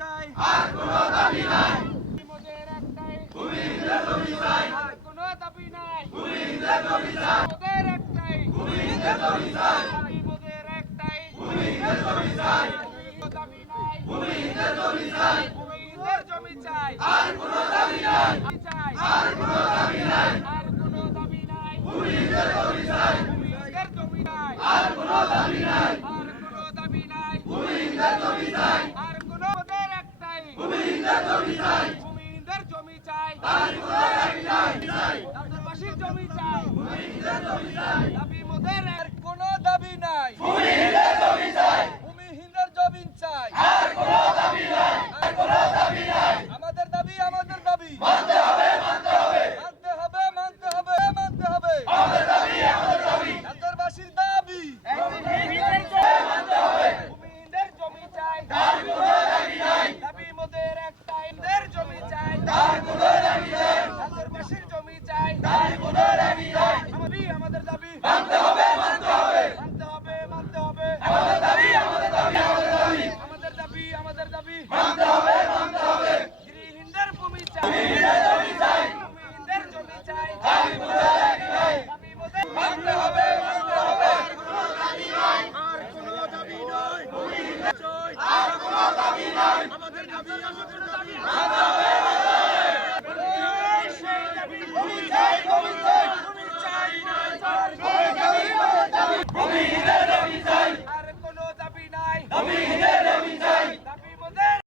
চাই, আর কোনো দাবি নাই। মোদের একটাই ভূমিহীনদের জমি চাই, আর কোনো দাবি নাই। ভূমিহীনদের জমি চাই, মোদের একটাই ভূমিহীনদের জমি চাই, মোদের একটাই ভূমিহীনদের জমি চাই। দাবি নাই, ভূমিহীনদের জমি চাই, ভূমিহীনদের জমি চাই, আর কোনো দাবি নাই। চাই, আর কোনো দাবি নাই, আর কোনো দাবি নাই। ভূমিহীনদের জমি চাই, ভূমিহীনদের জমি নাই, আর কোনো দাবি নাই।